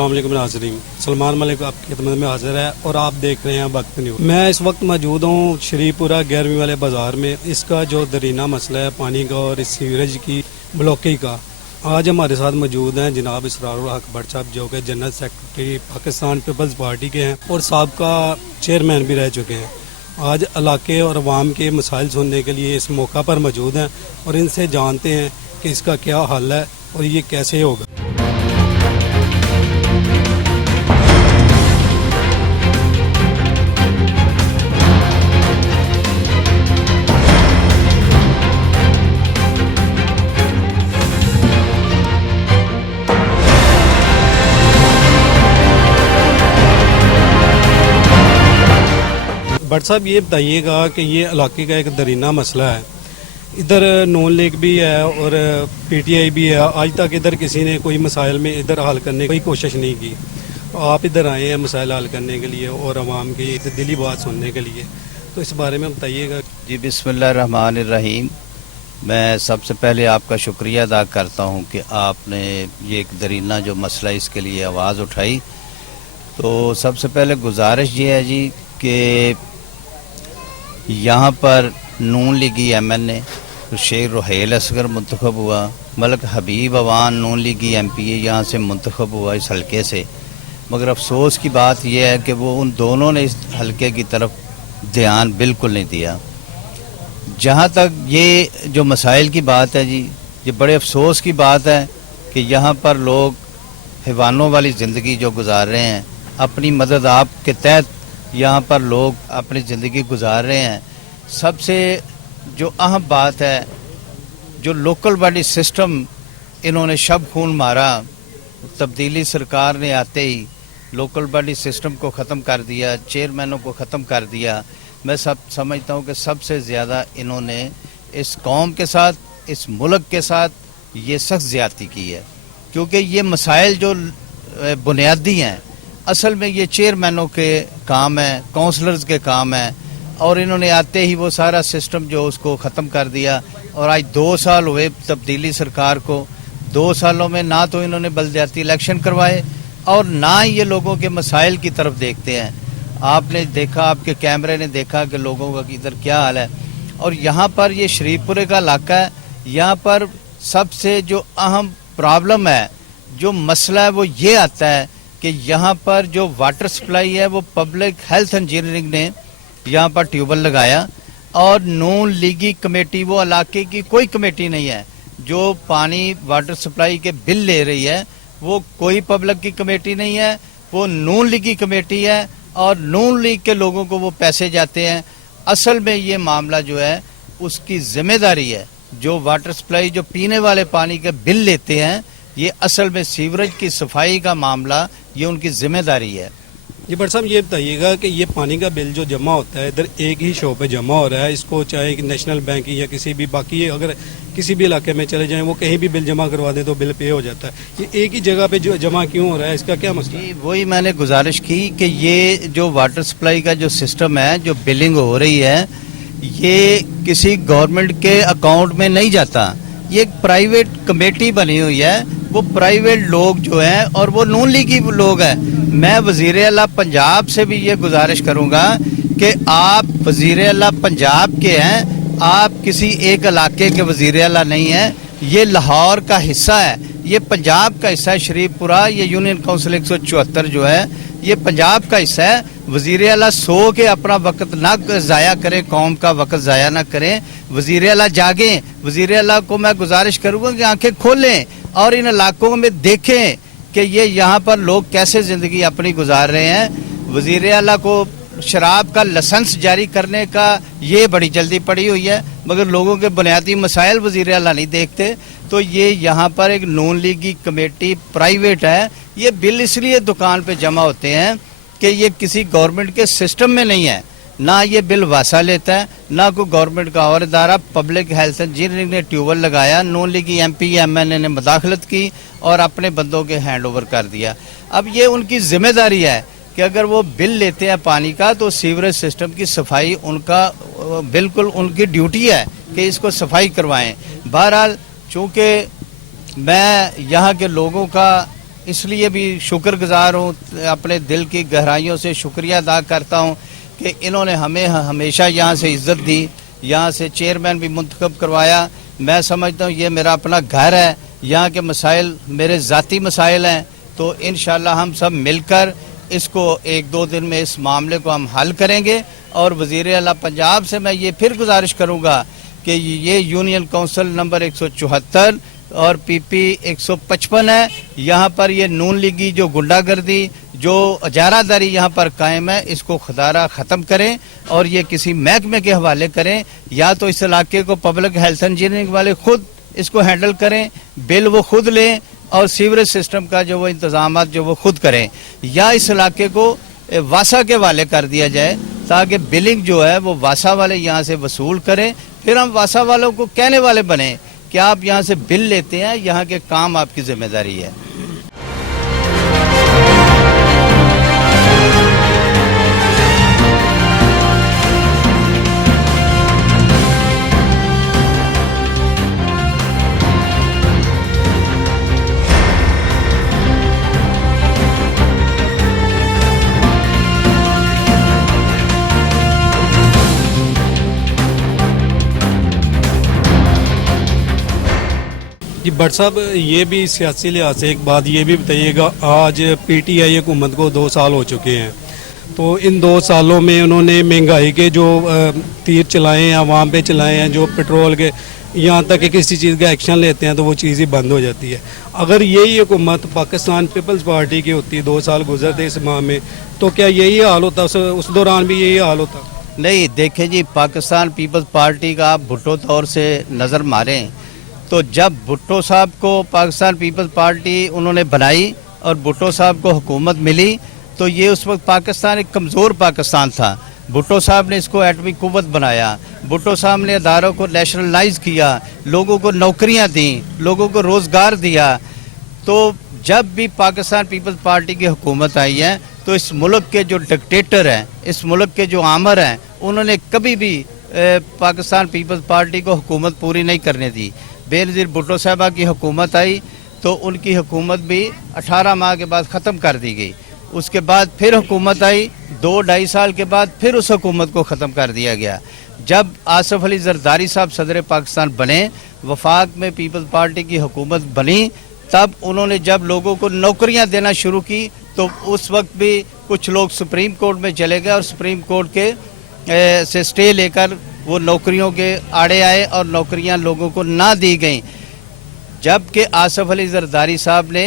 السلام علیکم ناظرین، سلمان ملک آپ کی خدمت میں حاضر ہے اور آپ دیکھ رہے ہیں وقت نیوز۔ میں اس وقت موجود ہوں شریف پورہ 11ویں والے بازار میں۔ اس کا جو درینہ مسئلہ ہے پانی کا اور اس سیوریج کی بلاکی کا، آج ہمارے ساتھ موجود ہیں جناب اسرار الحق بٹ صاحب، جو کہ general secretary Pakistan Peoples Party کے ہیں اور سابقہ چیئرمین بھی رہ چکے ہیں۔ آج علاقے اور عوام کے مسائل سننے کے لیے اس موقع پر موجود ہیں اور ان سے جانتے ہیں کہ اس کا کیا حل ہے اور یہ کیسے ہوگا۔ بٹ صاحب یہ بتائیے گا کہ یہ علاقے کا ایک درینہ مسئلہ ہے، ادھر نون لیگ بھی ہے اور پی ٹی آئی بھی ہے، آج تک ادھر کسی نے کوئی مسائل میں ادھر حل کرنے کی کوئی کوشش نہیں کی۔ آپ ادھر آئے ہیں مسائل حل کرنے کے لیے اور عوام کی دلی بات سننے کے لیے، تو اس بارے میں بتائیے گا۔ جی بسم اللہ الرحمن الرحیم۔ میں سب سے پہلے آپ کا شکریہ ادا کرتا ہوں کہ آپ نے یہ ایک درینہ جو مسئلہ اس کے لیے آواز اٹھائی۔ تو سب سے پہلے گزارش یہ ہے جی کہ یہاں پر نون لیگی ایم این اے شیخ رحیل اصغر منتخب ہوا، ملک حبیب اوان نون لیگی ایم پی اے یہاں سے منتخب ہوا اس حلقے سے، مگر افسوس کی بات یہ ہے کہ وہ ان دونوں نے اس حلقے کی طرف دھیان بالکل نہیں دیا۔ جہاں تک یہ جو مسائل کی بات ہے جی، یہ بڑے افسوس کی بات ہے کہ یہاں پر لوگ حیوانوں والی زندگی جو گزار رہے ہیں، اپنی مدد آپ کے تحت یہاں پر لوگ اپنی زندگی گزار رہے ہیں۔ سب سے جو اہم بات ہے، جو لوکل باڈی سسٹم انہوں نے شب خون مارا، تبدیلی سرکار نے آتے ہی لوکل باڈی سسٹم کو ختم کر دیا، چیئرمینوں کو ختم کر دیا۔ میں سمجھتا ہوں کہ سب سے زیادہ انہوں نے اس قوم کے ساتھ، اس ملک کے ساتھ یہ سخت زیادتی کی ہے، کیونکہ یہ مسائل جو بنیادی ہیں اصل میں یہ چیئرمینوں کے کام ہیں، کونسلرز کے کام ہیں، اور انہوں نے آتے ہی وہ سارا سسٹم جو اس کو ختم کر دیا۔ اور آج 2 سال ہوئے تبدیلی سرکار کو، 2 سالوں میں نہ تو انہوں نے بلدیاتی الیکشن کروائے اور نہ یہ لوگوں کے مسائل کی طرف دیکھتے ہیں۔ آپ نے دیکھا، آپ کے کیمرے نے دیکھا کہ لوگوں کا ادھر کیا حال ہے۔ اور یہاں پر یہ شریف پورے کا علاقہ ہے، یہاں پر سب سے جو اہم پرابلم ہے، جو مسئلہ ہے، وہ یہ آتا ہے کہ یہاں پر جو واٹر سپلائی ہے وہ پبلک ہیلتھ انجینئرنگ نے یہاں پر ٹیوبل لگایا، اور نون لیگی کمیٹی، وہ علاقے کی کوئی کمیٹی نہیں ہے جو پانی واٹر سپلائی کے بل لے رہی ہے، وہ کوئی پبلک کی کمیٹی نہیں ہے، وہ نون لیگی کمیٹی ہے، اور نون لیگ کے لوگوں کو وہ پیسے جاتے ہیں۔ اصل میں یہ معاملہ جو ہے اس کی ذمہ داری ہے، جو واٹر سپلائی جو پینے والے پانی کے بل لیتے ہیں، یہ اصل میں سیوریج کی صفائی کا معاملہ یہ ان کی ذمہ داری ہے۔ جی بٹ صاحب یہ بتائیے گا کہ یہ پانی کا بل جو جمع ہوتا ہے ادھر ایک ہی شو پہ جمع ہو رہا ہے، اس کو چاہے نیشنل بینک یا کسی بھی باقی اگر کسی بھی علاقے میں چلے جائیں وہ کہیں بھی بل جمع کروا دیں تو بل پے ہو جاتا ہے، یہ ایک ہی جگہ پہ جو جمع کیوں ہو رہا ہے، اس کا کیا مسئلہ ہے؟ وہی میں نے گزارش کی کہ یہ جو واٹر سپلائی کا جو سسٹم ہے، جو بلنگ ہو رہی ہے، یہ کسی گورنمنٹ کے اکاؤنٹ میں نہیں جاتا، یہ ایک پرائیویٹ کمیٹی بنی ہوئی ہے، وہ پرائیویٹ لوگ جو ہیں اور وہ نون لیگی لوگ ہیں۔ میں وزیر اعلیٰ پنجاب سے بھی یہ گزارش کروں گا کہ آپ وزیر اعلیٰ پنجاب کے ہیں، آپ کسی ایک علاقے کے وزیر اعلیٰ نہیں ہیں، یہ لاہور کا حصہ ہے، یہ پنجاب کا حصہ ہے۔ شریف پورہ یہ یونین کونسل 174 جو ہے یہ پنجاب کا حصہ ہے۔ وزیر اعلیٰ سو کے اپنا وقت نہ ضائع کریں، قوم کا وقت ضائع نہ کریں، وزیر اعلیٰ جاگیں۔ وزیر اعلیٰ کو میں گزارش کروں گا کہ آنکھیں کھولیں اور ان علاقوں میں دیکھیں کہ یہ یہاں پر لوگ کیسے زندگی اپنی گزار رہے ہیں۔ وزیر اعلیٰ کو شراب کا لائسنس جاری کرنے کا یہ بڑی جلدی پڑی ہوئی ہے، مگر لوگوں کے بنیادی مسائل وزیر اعلیٰ نہیں دیکھتے۔ تو یہ یہاں پر ایک نون لیگی کمیٹی پرائیویٹ ہے، یہ بل اس لیے دکان پہ جمع ہوتے ہیں کہ یہ کسی گورنمنٹ کے سسٹم میں نہیں ہے، نہ یہ بل واسا لیتا ہے، نہ کوئی گورنمنٹ کا اور ادارہ۔ پبلک ہیلتھ انجینئرنگ نے ٹیوبل لگایا، نون لیگی ایم پی ایم این اے نے مداخلت کی اور اپنے بندوں کے ہینڈ اوور کر دیا۔ اب یہ ان کی ذمہ داری ہے کہ اگر وہ بل لیتے ہیں پانی کا تو سیوریج سسٹم کی صفائی ان کا بالکل ان کی ڈیوٹی ہے کہ اس کو صفائی کروائیں۔ بہرحال چونکہ میں یہاں کے لوگوں کا اس لیے بھی شکر گزار ہوں, اپنے دل کی گہرائیوں سے شکریہ ادا کرتا ہوں کہ انہوں نے ہمیں ہمیشہ یہاں سے عزت دی, یہاں سے چیئرمین بھی منتخب کروایا. میں سمجھتا ہوں یہ میرا اپنا گھر ہے, یہاں کے مسائل میرے ذاتی مسائل ہیں, تو انشاءاللہ ہم سب مل کر اس کو 1-2 دن میں اس معاملے کو ہم حل کریں گے. اور وزیر اعلیٰ پنجاب سے میں یہ پھر گزارش کروں گا کہ یہ یونین کونسل نمبر 174 اور پی پی 155 ہے, یہاں پر یہ نون لیگی جو گنڈا گردی جو اجارہ داری یہاں پر قائم ہے اس کو خدارہ ختم کریں اور یہ کسی محکمے کے حوالے کریں, یا تو اس علاقے کو پبلک ہیلتھ انجینئرنگ والے خود اس کو ہینڈل کریں, بل وہ خود لیں اور سیوریج سسٹم کا جو وہ انتظامات جو وہ خود کریں, یا اس علاقے کو واسا کے حوالے کر دیا جائے تاکہ بلنگ جو ہے وہ واسا والے یہاں سے وصول کریں. پھر ہم واسا والوں کو کہنے والے بنیں کہ آپ یہاں سے بل لیتے ہیں, یہاں کے کام آپ کی ذمہ داری ہے. جی بٹ صاحب, یہ بھی سیاسی لحاظ سے ایک بات یہ بھی بتائیے گا, آج پی ٹی آئی حکومت کو 2 سال ہو چکے ہیں, تو ان 2 سالوں میں انہوں نے مہنگائی کے جو تیر چلائے ہیں عوام پہ چلائے ہیں, جو پیٹرول کے یہاں تک کہ کسی چیز کا ایکشن لیتے ہیں تو وہ چیز ہی بند ہو جاتی ہے. اگر یہی حکومت پاکستان پیپلز پارٹی کی ہوتی, 2 سال گزرتے اس ماہ میں, تو کیا یہی حال ہوتا, اس دوران بھی یہی حال ہوتا؟ نہیں, دیکھیں جی, پاکستان پیپلز پارٹی کا آپ بھٹو دور سے نظر ماریں تو جب بھٹو صاحب کو پاکستان پیپلز پارٹی انہوں نے بنائی اور بھٹو صاحب کو حکومت ملی تو یہ اس وقت پاکستان ایک کمزور پاکستان تھا. بھٹو صاحب نے اس کو ایٹمی قوت بنایا, بھٹو صاحب نے اداروں کو نیشنلائز کیا, لوگوں کو نوکریاں دیں, لوگوں کو روزگار دیا. تو جب بھی پاکستان پیپلز پارٹی کی حکومت آئی ہے تو اس ملک کے جو ڈکٹیٹر ہیں, اس ملک کے جو آمر ہیں, انہوں نے کبھی بھی پاکستان پیپلز پارٹی کو حکومت پوری نہیں کرنے دی. بے نظیر بھٹو صاحبہ کی حکومت آئی تو ان کی حکومت بھی 18 ماہ کے بعد ختم کر دی گئی. اس کے بعد پھر حکومت آئی, 2-2.5 سال کے بعد پھر اس حکومت کو ختم کر دیا گیا. جب آصف علی زرداری صاحب صدر پاکستان بنے, وفاق میں پیپلز پارٹی کی حکومت بنی, تب انہوں نے جب لوگوں کو نوکریاں دینا شروع کی تو اس وقت بھی کچھ لوگ سپریم کورٹ میں چلے گئے اور سپریم کورٹ کے سے سٹے لے کر وہ نوکریوں کے آڑے آئے اور نوکریاں لوگوں کو نہ دی گئیں. جبکہ آصف علی زرداری صاحب نے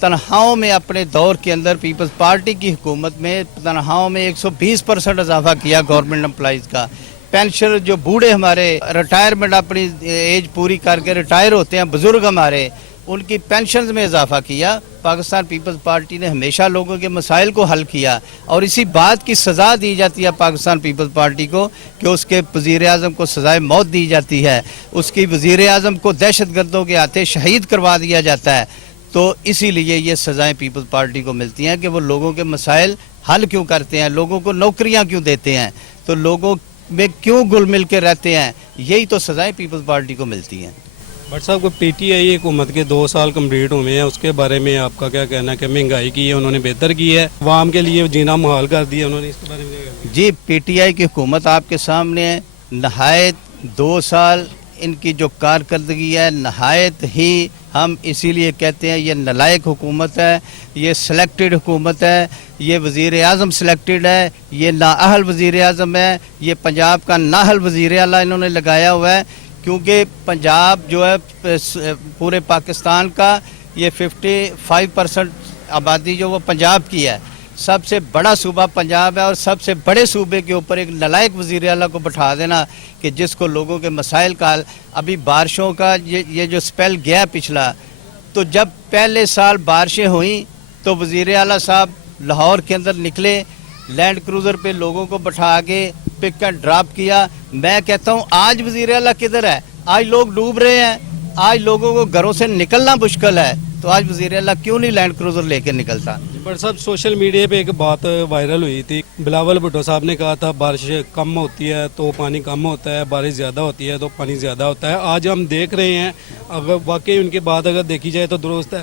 تنخواہوں میں اپنے دور کے اندر پیپلز پارٹی کی حکومت میں تنخواہوں میں 120% اضافہ کیا گورنمنٹ امپلائیز کا. پینشن جو بوڑھے ہمارے ریٹائرمنٹ اپنی ایج پوری کر کے ریٹائر ہوتے ہیں, بزرگ ہمارے, ان کی پینشنز میں اضافہ کیا. پاکستان پیپلز پارٹی نے ہمیشہ لوگوں کے مسائل کو حل کیا اور اسی بات کی سزا دی جاتی ہے پاکستان پیپلز پارٹی کو کہ اس کے وزیر اعظم کو سزائے موت دی جاتی ہے, اس کی وزیر اعظم کو دہشت گردوں کے ہاتھے شہید کروا دیا جاتا ہے. تو اسی لیے یہ سزائیں پیپلز پارٹی کو ملتی ہیں کہ وہ لوگوں کے مسائل حل کیوں کرتے ہیں, لوگوں کو نوکریاں کیوں دیتے ہیں, تو لوگوں میں کیوں گل مل کے رہتے ہیں, یہی تو سزائیں پیپلز پارٹی کو ملتی ہیں. بٹ صاحب کو پی ٹی آئی حکومت کے 2 سال کمپلیٹ ہوئے ہیں, اس کے بارے میں آپ کا کیا کہنا ہے کہ مہنگائی کی ہے انہوں نے بہتر کی ہے, عوام کے لیے جینا محال کر دیا انہوں نے, اس کے بارے میں کیا کہنا ہے؟ جی, پی ٹی آئی کی حکومت آپ کے سامنے ہے. نہایت 2 سال ان کی جو کارکردگی ہے نہایت ہی, ہم اسی لیے کہتے ہیں یہ نالائق حکومت ہے, یہ سلیکٹڈ حکومت ہے, یہ وزیر اعظم سلیکٹڈ ہے, یہ نااہل وزیر اعظم ہے, یہ پنجاب کا نااہل وزیر اعلیٰ انہوں نے لگایا ہوا ہے. کیونکہ پنجاب جو ہے پورے پاکستان کا یہ 55% آبادی جو وہ پنجاب کی ہے, سب سے بڑا صوبہ پنجاب ہے, اور سب سے بڑے صوبے کے اوپر ایک نالائق وزیر اعلیٰ کو بٹھا دینا کہ جس کو لوگوں کے مسائل کا, ابھی بارشوں کا یہ جو سپیل گیا پچھلا, تو جب پہلے سال بارشیں ہوئیں تو وزیر اعلیٰ صاحب لاہور کے اندر نکلے, لینڈ کروزر پہ لوگوں کو بٹھا کے پک اینڈ ڈراپ کیا. میں کہتا ہوں آج وزیر اعلیٰ کدھر ہے, آج لوگ ڈوب رہے ہیں, آج لوگوں کو گھروں سے نکلنا مشکل ہے, تو آج وزیر اعلیٰ کیوں نہیں لینڈ کروزر لے کے نکلتا. بٹ صاحب سوشل میڈیا پہ ایک بات وائرل ہوئی تھی, بلاول بھٹو صاحب نے کہا تھا بارش کم ہوتی ہے تو پانی کم ہوتا ہے, بارش زیادہ ہوتی ہے تو پانی زیادہ ہوتا ہے. آج ہم دیکھ رہے ہیں, اگر واقعی ان کی بات اگر دیکھی جائے تو درست ہے,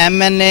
MNA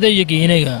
ਤੇ ਯਕੀਨ ਹੈਗਾ,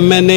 MNA